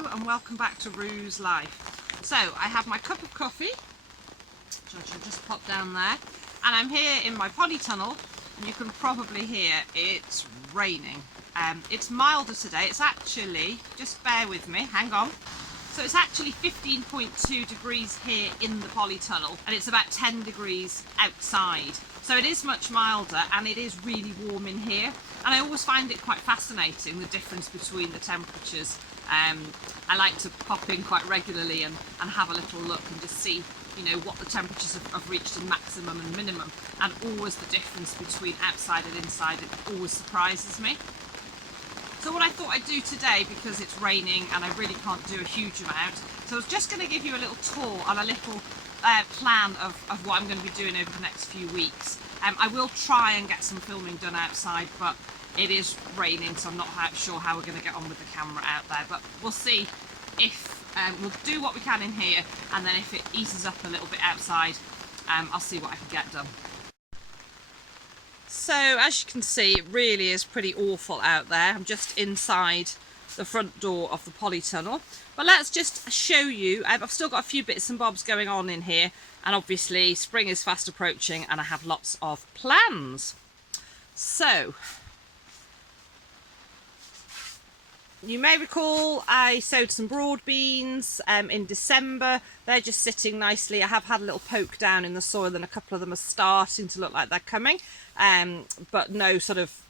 Hello and welcome back to Rue's Life. So I have my cup of coffee, which I shall just pop down there, and I'm here in my polytunnel, and you can probably hear it's raining. It's milder today. It's actually, just bear with me, hang on. So it's actually 15.2 degrees here in the polytunnel, and it's about 10 degrees outside. So it is much milder and it is really warm in here. And I always find it quite fascinating, the difference between the temperatures. I like to pop in quite regularly and have a little look and just see, you know, what the temperatures have reached in maximum and minimum. And always the difference between outside and inside, it always surprises me. So what I thought I'd do today, because it's raining and I really can't do a huge amount, so I was just going to give you a little tour on a little plan of what I'm going to be doing over the next few weeks. I will try and get some filming done outside, but it is raining, so I'm not sure how we're going to get on with the camera out there, but we'll see if we'll do what we can in here, and then if it eases up a little bit outside, I'll see what I can get done. So as you can see, it really is pretty awful out there. I'm just inside the front door of the polytunnel, but let's just show you. I've still got a few bits and bobs going on in here, and obviously spring is fast approaching and I have lots of plans. So you may recall I sowed some broad beans in December. They're just sitting nicely. I have had a little poke down in the soil and a couple of them are starting to look like they're coming, but no sort of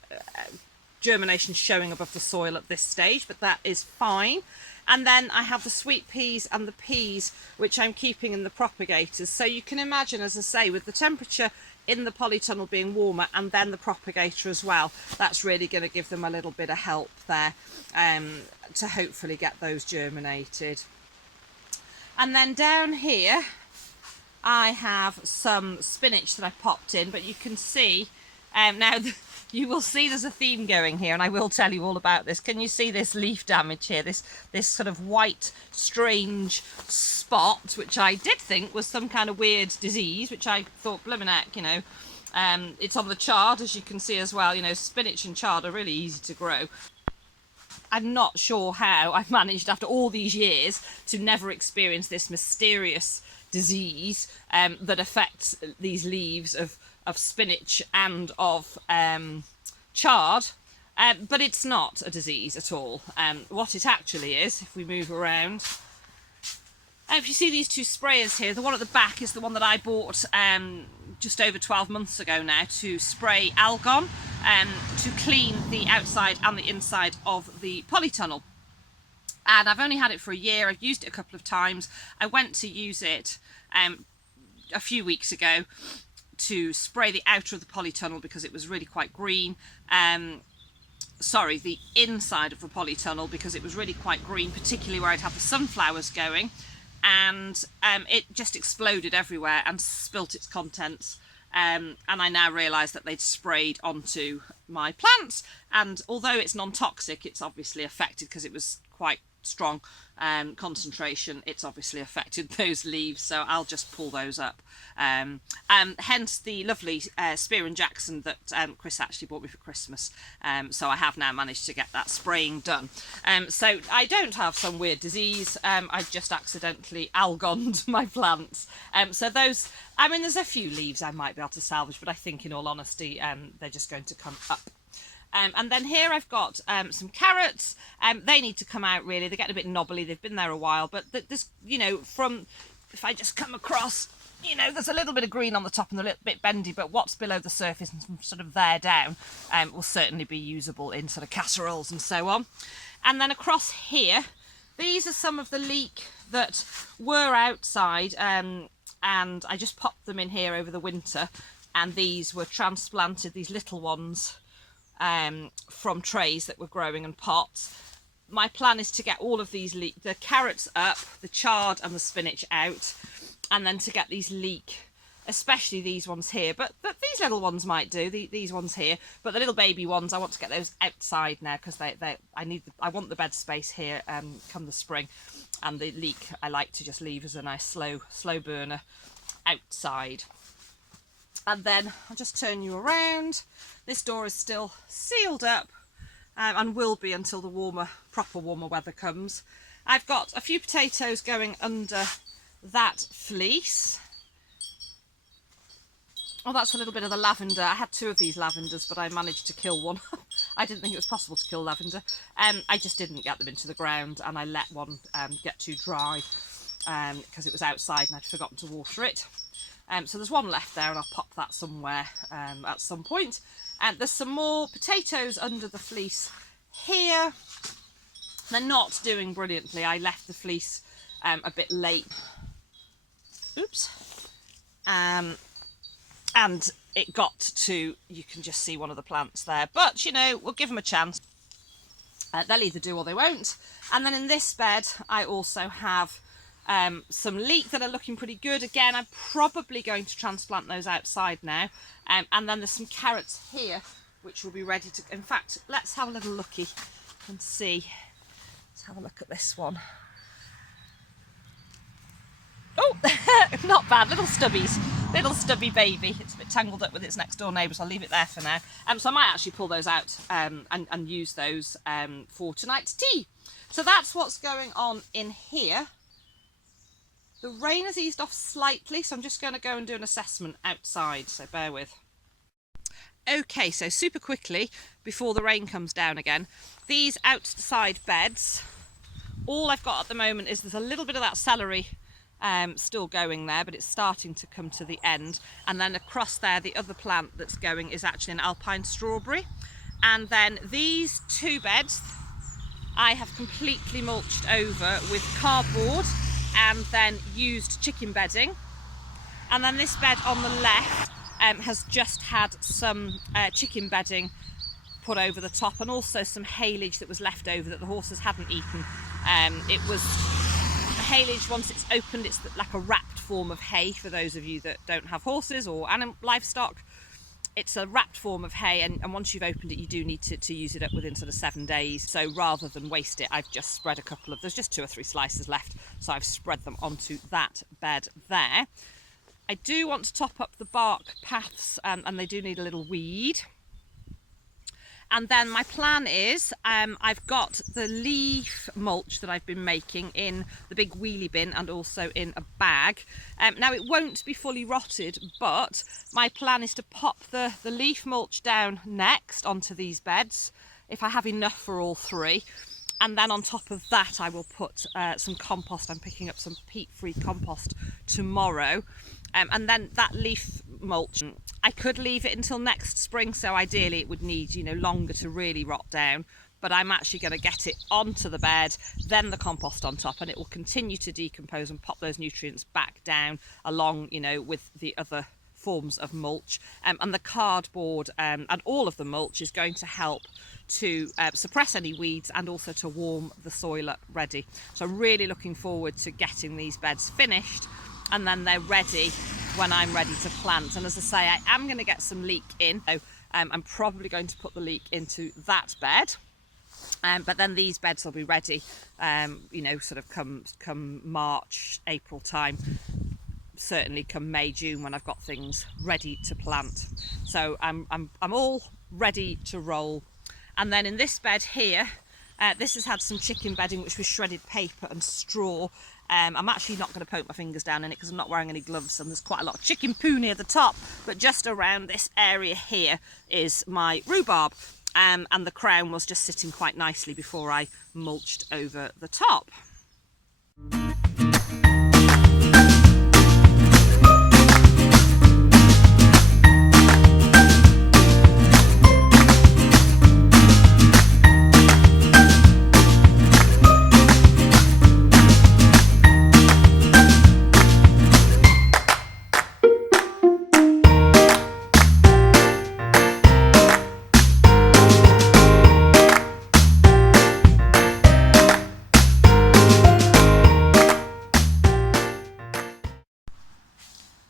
germination showing above the soil at this stage, but that is fine. And then I have the sweet peas and the peas, which I'm keeping in the propagators. So you can imagine, as I say, with the temperature in the polytunnel being warmer and then the propagator as well, that's really going to give them a little bit of help there to hopefully get those germinated. And then down here I have some spinach that I popped in, but you can see now you will see there's a theme going here, and I will tell you all about this. Can you see this leaf damage here, this sort of white strange spot, which I did think was some kind of weird disease, which I thought, blimmin' heck, you know, it's on the chard, as you can see as well. You know, spinach and chard are really easy to grow. I'm not sure how I've managed after all these years to never experience this mysterious disease that affects these leaves of spinach and of chard, but it's not a disease at all. What it actually is, if we move around, if you see these two sprayers here, the one at the back is the one that I bought just over 12 months ago now to spray algon to clean the outside and the inside of the polytunnel. And I've only had it for a year. I've used it a couple of times. I went to use it a few weeks ago to spray the outer of the polytunnel because it was really quite green. Sorry, the inside of the polytunnel because it was really quite green, particularly where I'd have the sunflowers going, and it just exploded everywhere and spilt its contents. And I now realise that they'd sprayed onto my plants, and although it's non-toxic, it's obviously affected because it was quite strong concentration. It's obviously affected those leaves, so I'll just pull those up. Hence the lovely Spear and Jackson that Chris actually bought me for Christmas. So I have now managed to get that spraying done. So I don't have some weird disease. I just accidentally algoned my plants. So those, I mean, there's a few leaves I might be able to salvage, but I think in all honesty they're just going to come up. And then here I've got some carrots. They need to come out really. They're getting a bit knobbly. They've been there a while, but this, you know, from, if I just come across, you know, there's a little bit of green on the top and a little bit bendy, but what's below the surface and sort of there down will certainly be usable in sort of casseroles and so on. And then across here, these are some of the leek that were outside, and I just popped them in here over the winter, and these were transplanted, these little ones, from trays that were growing in pots. My plan is to get all of these the carrots up, the chard and the spinach out, and then to get these leek, especially these ones here, but these little ones might do, these ones here, but the little baby ones, I want to get those outside now because I want the bed space here come the spring, and the leek I like to just leave as a nice slow burner outside. And then I'll just turn you around. This door is still sealed up, and will be until the proper warmer weather comes. I've got a few potatoes going under that fleece. Oh, that's a little bit of the lavender. I had 2 of these lavenders, but I managed to kill one. I didn't think it was possible to kill lavender. I just didn't get them into the ground, and I let one get too dry because it was outside and I'd forgotten to water it. So there's one left there, and I'll pop that somewhere at some point. And there's some more potatoes under the fleece here. They're not doing brilliantly. I left the fleece a bit late. Oops. And it got to, you can just see one of the plants there. But, you know, we'll give them a chance. They'll either do or they won't. And then in this bed, I also have some leek that are looking pretty good. Again, I'm probably going to transplant those outside now. And then there's some carrots here, which will be ready to... In fact, let's have a little looky and see. Let's have a look at this one. Oh, not bad. Little stubbies. Little stubby baby. It's a bit tangled up with its next door neighbour, so I'll leave it there for now. So I might actually pull those out and use those for tonight's tea. So that's what's going on in here. The rain has eased off slightly, so I'm just going to go and do an assessment outside, so bear with. Okay, so super quickly, before the rain comes down again, these outside beds, all I've got at the moment is there's a little bit of that celery still going there, but it's starting to come to the end. And then across there, the other plant that's going is actually an alpine strawberry. And then these 2 beds, I have completely mulched over with cardboard and then used chicken bedding. And then this bed on the left has just had some chicken bedding put over the top, and also some haylage that was left over that the horses hadn't eaten. It was haylage. Once it's opened, it's like a wrapped form of hay. For those of you that don't have horses or livestock, it's a wrapped form of hay, and once you've opened it, you do need to use it up within sort of 7 days. So rather than waste it, I've just spread a couple of, there's just 2 or 3 slices left, so I've spread them onto that bed there. I do want to top up the bark paths, and they do need a little weed. And then my plan is, I've got the leaf mulch that I've been making in the big wheelie bin and also in a bag. Now it won't be fully rotted, but my plan is to pop the leaf mulch down next onto these beds, if I have enough for all 3. And then on top of that, I will put some compost. I'm picking up some peat-free compost tomorrow. And then that leaf mulch, I could leave it until next spring, so ideally it would need, you know, longer to really rot down. But I'm actually going to get it onto the bed, then the compost on top, and it will continue to decompose and pop those nutrients back down along, you know, with the other forms of mulch. And the cardboard and all of the mulch is going to help to suppress any weeds and also to warm the soil up ready. So I'm really looking forward to getting these beds finished, and then they're ready when I'm ready to plant. And as I say, I am going to get some leek in. So I'm probably going to put the leek into that bed. But then these beds will be ready, you know, sort of come March, April time. Certainly come May, June, when I've got things ready to plant. So I'm all ready to roll. And then in this bed here, this has had some chicken bedding, which was shredded paper and straw. I'm actually not going to poke my fingers down in it because I'm not wearing any gloves, and there's quite a lot of chicken poo near the top. But just around this area here is my rhubarb, and the crown was just sitting quite nicely before I mulched over the top.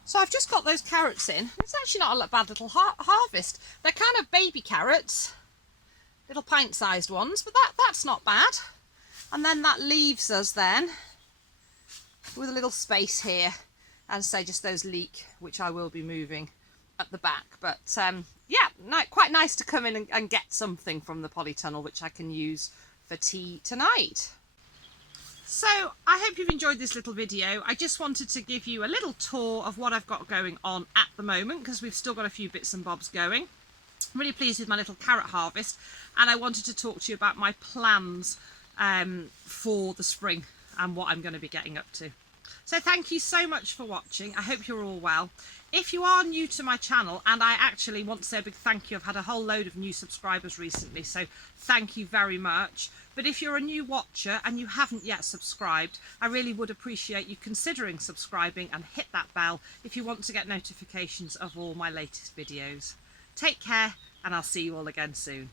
So I've just got those carrots in. It's actually not a bad little harvest. They're kind of baby carrots, little pint-sized ones, but that's not bad. And then that leaves us then with a little space here, and say just those leek, which I will be moving at the back. But yeah, quite nice to come in and get something from the polytunnel which I can use for tea tonight. So I hope you've enjoyed this little video. I just wanted to give you a little tour of what I've got going on at the moment, because we've still got a few bits and bobs going. I'm really pleased with my little carrot harvest, and I wanted to talk to you about my plans for the spring and what I'm going to be getting up to. So thank you so much for watching. I hope you're all well. If you are new to my channel, and I actually want to say a big thank you, I've had a whole load of new subscribers recently, so thank you very much. But if you're a new watcher and you haven't yet subscribed, I really would appreciate you considering subscribing, and hit that bell if you want to get notifications of all my latest videos. Take care, and I'll see you all again soon.